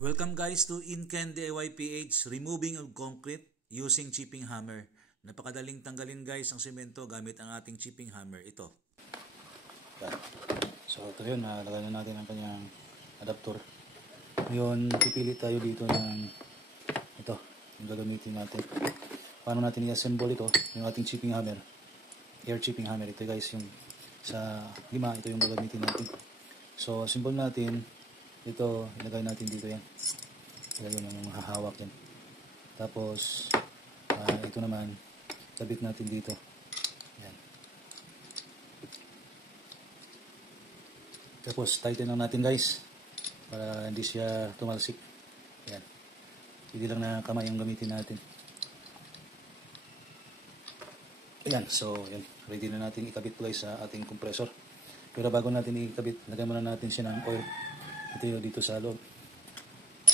Welcome guys to Inken DIY PH, removing of concrete using chipping hammer. Napakadaling tanggalin guys ang semento gamit ang ating chipping hammer. Ito. So ito yun, nalagay na natin ang kanyang adapter. Ngayon, pipili tayo dito ng ito, yung gagamitin natin. Paano natin i-assemble ito, yung ating chipping hammer. Air chipping hammer. Ito guys, yung sa lima, ito yung gagamitin natin. So, assemble natin. Ito, ilagay natin dito yan. Ilagay yung mahahawak yan. Tapos, ito naman, sabit natin dito. Yan. Tapos, tighten lang natin guys. Para hindi siya tumalsik. Yan. Hindi lang na kamay yung gamitin natin. Ayan, so, yan. Ready na natin ikabit guys sa ating compressor. Pero bago natin ikabit, lagay muna natin siya ng oil. Ito yung dito sa loob.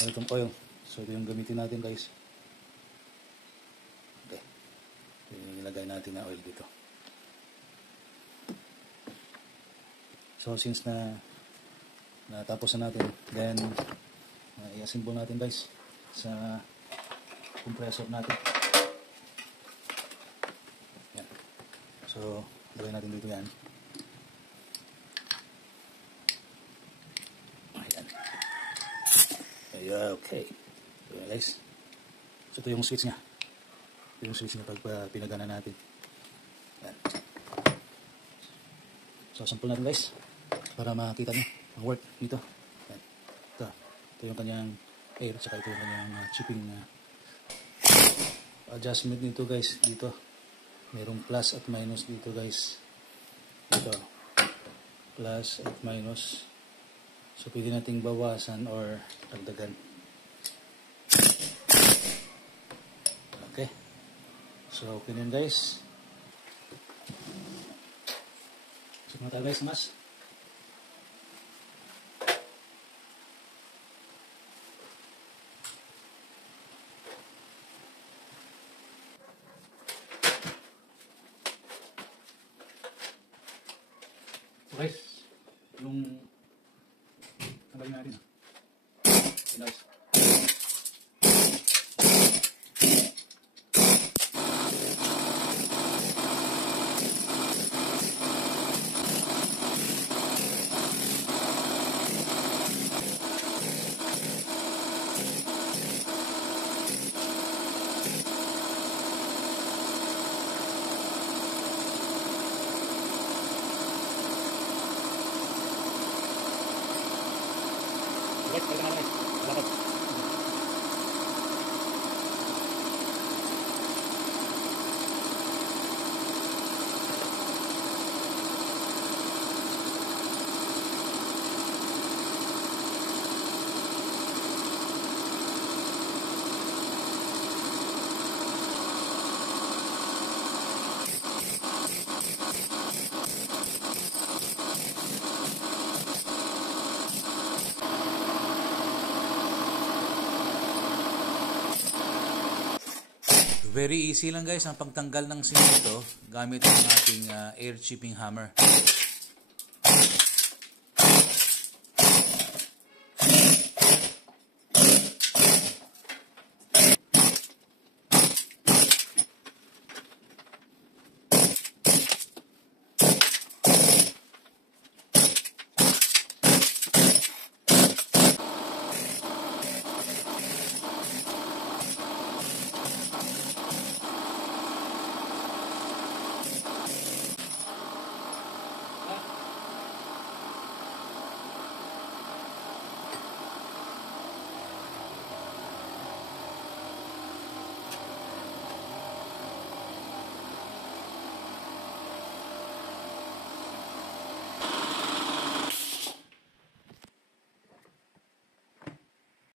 Itong oil. So, ito yung gamitin natin guys. Okay. Ito yung ilagay natin na oil dito. So, since na natapos na natin, then, i-assemble natin guys sa compressor natin. Yan. So, ilagay natin dito yan. Yeah, okay. So, guys. So, ito yung switch niya. Ito yung switch niya pag pinagana natin. Yan. So, sample natin guys. Para makita nyo ang work dito. Yan. Ito yung kanyang air. Saka ito yung kanyang chipping adjustment nito guys. Dito. Merong plus at minus dito guys. Ito. Plus at minus. So, pwede nating bawasan or dagdagan. Okay. So, okay na guys. So, mga tayo guys, mas. So, guys, yung tanggalin natin. Okay, guys. Very easy lang guys ang pagtanggal ng semento gamit ang ating air chipping hammer.